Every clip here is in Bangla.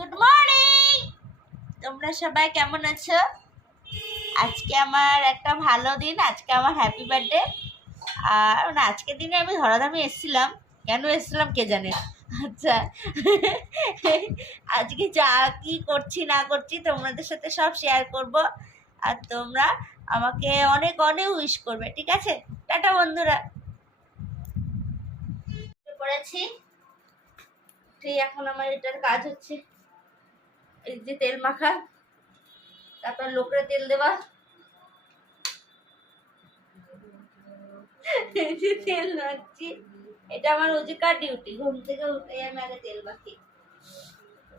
Good morning. তোমরা সবাই কেমন আছো? আজকে আমার একটা ভালো দিন, আজকে আমার হ্যাপি বার্থডে। আর আজকের দিনে আমি ধরাধামে এসেছিলাম, কেন এসেছিলাম কে জানে। আচ্ছা, আজকে যা কি করছি না করছি তোমাদের সাথে সব শেয়ার করব, আর তোমরা আমাকে অনেক অনেক উইশ করবে, ঠিক আছে? টাটা বন্ধুরা। করেছি ঠিক, এখন আমার এটার কাজ হচ্ছে এই যে তেল মাখা, তারপর লোকরে তেল দেওয়া, তেল মাখছি। এটা আমার রোজকার ডিউটি, ঘুম থেকে উঠে আমি আগে তেল মাখি।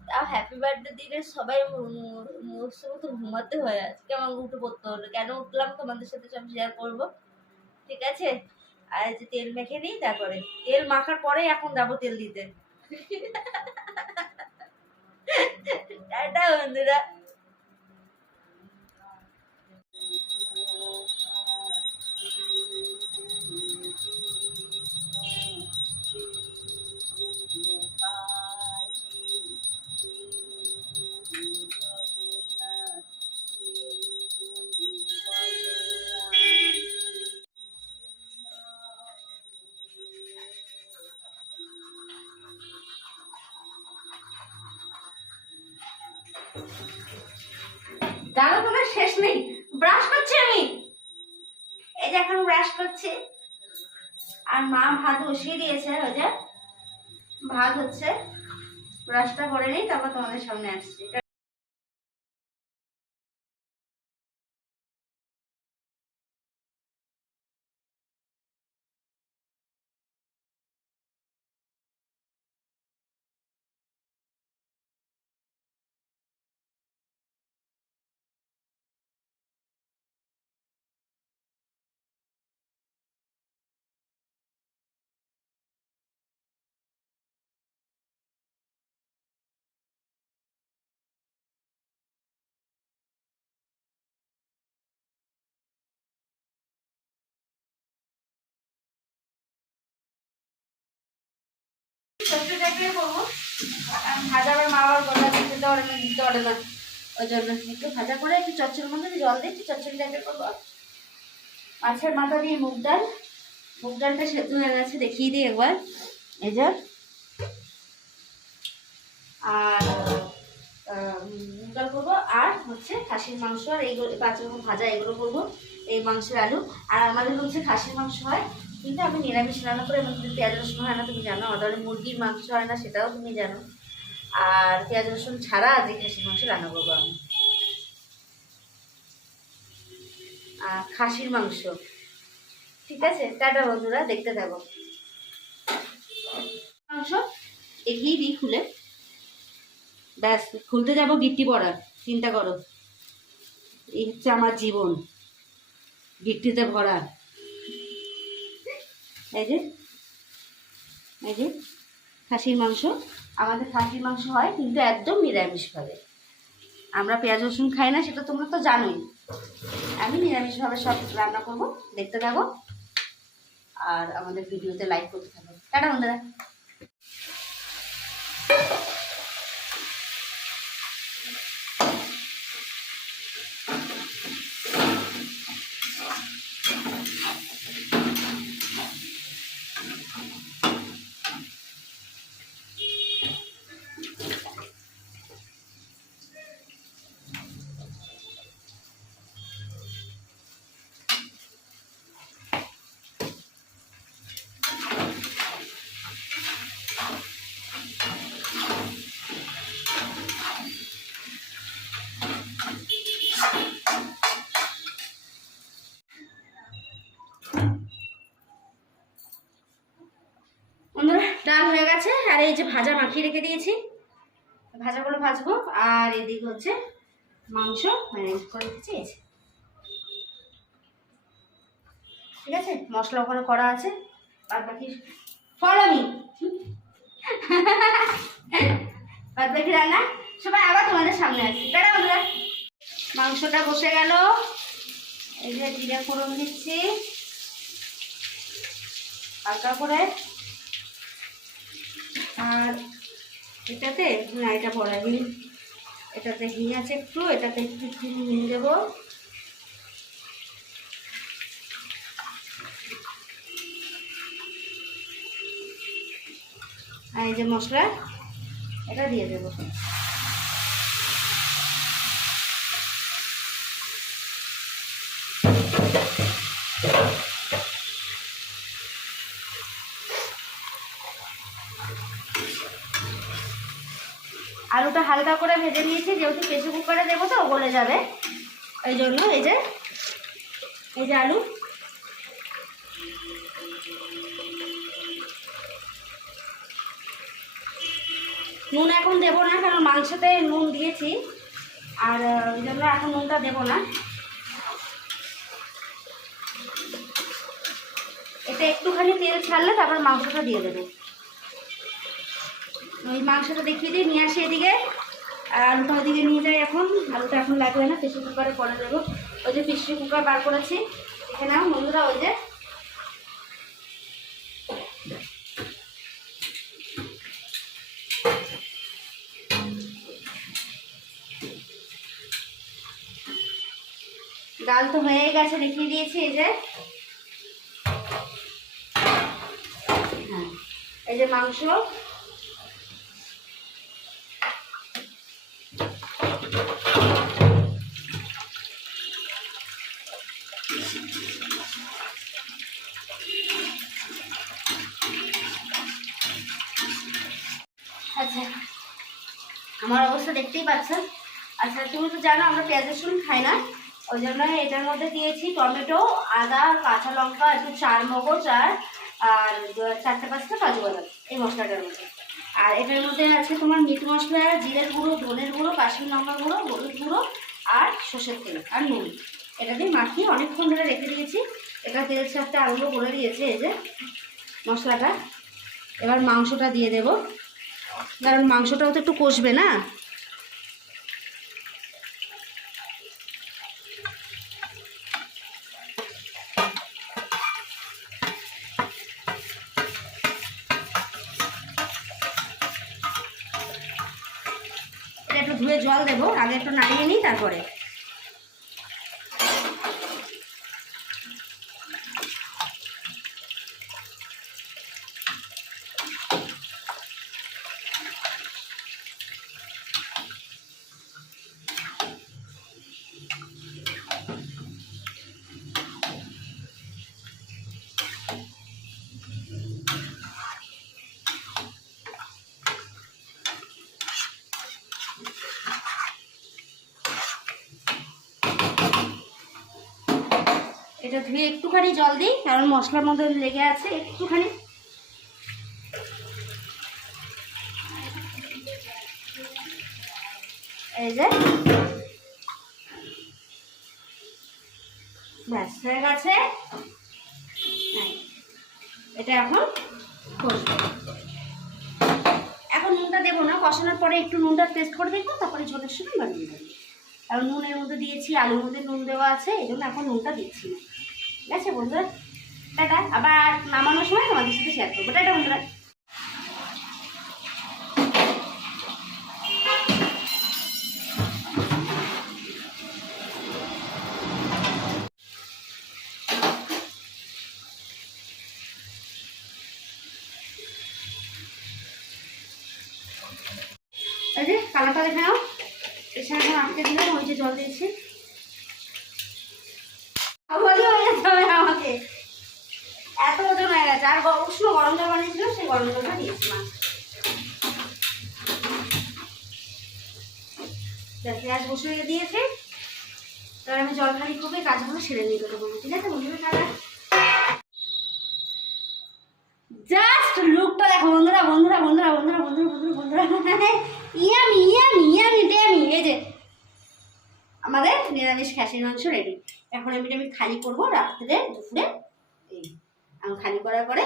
তাও হ্যাপি বার্থডে দিনে সবাই মতো ঘুমাতে হয়ে, আজকে আমার উঠে পড়তে হলো। কেন উঠলাম তোমাদের সাথে সব শেয়ার করবো, ঠিক আছে? আর যে তেল মেখে নিই, তারপরে তেল মাখার পরেই এখন যাবো তেল দিতে। টাটা বন্ধুরা। জানো তোমার শেষ নেই, ব্রাশ করছি আমি, এই যে এখন ব্রাশ করছি। আর মা ভাত বসিয়ে দিয়েছে, ওই যে ভাত হচ্ছে, ব্রাশটা করে নিই তারপর তোমাদের সামনে আসছি। ছোট্ট টাইপের করবো, ভাজা আবার মা আবার গোটা দিতে দিতে পারে না, ওই জন্য একটু ভাজা করে একটু চচ্চড়ির মধ্যে জল দিয়ে একটু চচ্চড়ি টাইপের করবো। মাছের মাথা দিয়ে মুগ ডাল, মুগ ডালটা সেদ্ধ হয়ে গেছে, দেখিয়ে দিই একবার, এই যে। আর মুগ ডাল করবো, আর হচ্ছে খাসির মাংস, আর এইগুলো 5 রকম ভাজা, এগুলো করবো, এই মাংসের আলু। আর আমাদের হচ্ছে খাসির মাংস হয়, কিন্তু আমি নিরামিষ রান্না করে, এমন পেঁয়াজ রসুন হয় না, তুমি জানো। আমাদের মুরগির মাংস হয় না, সেটাও তুমি জানো। আর পেঁয়াজ রসুন ছাড়া আজকে খাসির মাংস রান্না করবো আমি। খাসির মাংস, ঠিক আছে? টাটা বন্ধুরা, দেখতে থাকো। মাংস দেখিয়ে দিই খুলে, ব্যাস খুলতে যাবো গিট্টি পড়া, চিন্তা করো। এই হচ্ছে আমার জীবন, গিট্টিতে ভরা। এই যে, এই যে খাসির মাংস। আমাদের খাসির মাংস হয় কিন্তু একদম নিরামিষভাবে, আমরা পেঁয়াজ রসুন খাই না, সেটা তোমরা তো জানোই। আমি নিরামিষভাবে সব রান্না করবো, দেখতে থাকো। আর আমাদের ভিডিওতে লাইক করতে থাকো। টাটা বন্ধুরা। ডাল হয়ে গেছে, আর এই যে ভাজা মাখিয়ে রেখে দিয়েছি, ভাজাগুলো ভাজবো। আর এদিকে হচ্ছে মাংস ম্যারিনেট করে রেখেছি, ঠিক আছে? মশলা ওখানে করা আছে, আর বাকি ফলো মি, বাদ বাকি রান্না সবাই আবার তোমাদের সামনে আছে। টাটা বন্ধুরা। মাংসটা বসে গেল, এই যে জিরে ফোড়ন দিচ্ছি হালকা করে, আর এটাতে না, এটা পড়া হিং, এটাতে হিং আছে একটু, এটাতে একটু হিং দেবো। আর এই যে মশলা এটা দিয়ে দেবো। আলুটা হালকা করে ভেজে নিয়েছি, যেহেতু প্রেসার কুকারে দেবো তো গলে যাবে, এই জন্য এই যে আলু। নুন এখন দেবো না, কারণ মাংসতে নুন দিয়েছি, আর ওই জন্য এখন নুনটা দেবো না। এটা একটুখানি তেল ছাড়লে তারপর মাংসটা দিয়ে দেবো। ওই মাংসটা দেখিয়ে দিয়ে নিয়ে আসি এদিকে, আর আলুটা ওইদিকে নিয়ে যাই। এখন আলুটা এখন লাগবে না, প্রেসার কুকারে পরে দেবো। ওই যে প্রেসার কুকার বার করেছি, এখানে বন্ধুরা ওই যে ডাল তো হয়ে গেছে, দেখিয়ে দিয়েছি। এই যে হ্যাঁ, এই যে মাংস, আচ্ছা আমার অবস্থা দেখতেই পাচ্ছেন। আচ্ছা তুমি তো জানো আমরা পেঁয়াজ রসুন খাই না, ওই জন্য এটার মধ্যে দিয়েছি টমেটো, আদা, কাঁচা লঙ্কা, একটু চার মগজ, আর 4-5টা কাজু বাদাম এই মশলাটার মধ্যে। আর এটার মধ্যে আছে তোমার মিট মশলা, জিরের গুঁড়ো, ধনের গুঁড়ো, কাশ্মীর লঙ্কা গুঁড়ো, হলুদ গুঁড়ো, আর সর্ষের তেল আর নুন। এটা দিয়ে মাখিয়ে অনেকক্ষণ ধরে রেখে দিয়েছি। এটা তেল সাথে আলুও বলে দিয়েছে এই যে মশলাটা। এবার মাংসটা দিয়ে দেবো, কারণ মাংসটাও তো একটু কষবে না। এটা একটু ধুয়ে জল দেবো, আগে একটু নাড়িয়ে নিই তারপরে। এটা ধুয়ে একটুখানি জল দিই, কারণ মশলার মধ্যে লেগে আছে একটুখানি। এই যে ব্যাস হয়ে গেছে। এটা এখন কষবো। এখন নুনটা দেবো না, কষানোর পরে একটু নুনটা টেস্ট করে দেখবো, তারপরে ঝোলের সময় বানিয়ে দেবো। কারণ নুনের মধ্যে দিয়েছি, আলুর মধ্যে নুন দেওয়া আছে, এই জন্য এখন নুনটা দিচ্ছি না। ঠিক আছে বন্ধুরা, টাটা। আবার নামানোর সময় তোমাদের সাথে শেয়ার করবো। টাটা বন্ধুরা। এই যে কালারটা দেখে নাও, এসে এখন আটকে দিলাম, ওই যে জল দিয়েছি। আমাকে এত ওজন হয়ে গেছে, আর উষ্ণ গরম জল বানিয়েছিল, সেই গরম জলটা দিয়েছি মা। গ্যাস বসিয়ে দিয়েছে, এবার আমি জল খালি খুবই কাজগুলো সেরে নিয়ে দেবো। ঠিক আছে বন্ধুরা, জাস্ট লুকটা দেখো বন্ধুরা, বন্ধুরা বন্ধুরা বন্ধুরা বন্ধুরা বন্ধুরা বন্ধুরা, ইয়ামি ইয়ামি ইয়ামি ড্যামি। এই যে আমাদের নিরামিষ খাসির মাংস রেডি। এখন আমি খালি করবো রাত্রে দুপুরে। এই আমি খালি করার পরে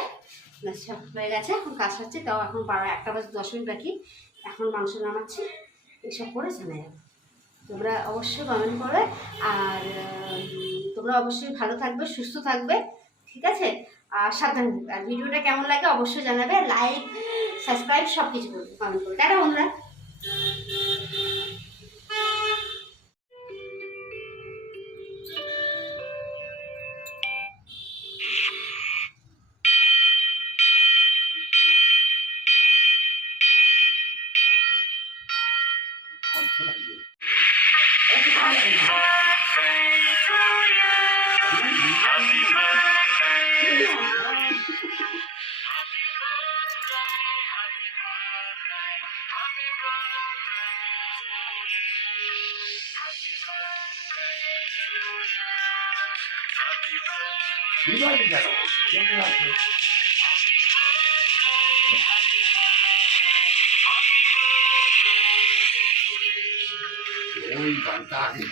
সব হয়ে গেছে, এখন কাজ হচ্ছে। তাও এখন 1:10 বাকি, এখন মাংস নামাচ্ছি। এইসব করে জানা যাবে। তোমরা অবশ্যই কমেন্ট করবে, আর তোমরা অবশ্যই ভালো থাকবে, সুস্থ থাকবে। ঠিক আছে, আর সাবধান। আর ভিডিওটা কেমন লাগে অবশ্যই জানাবে। লাইক সাবস্ক্রাইব সব কিছু করবে, কমেন্ট করবে। টাটা বন্ধুরা। ওই গানটা আগে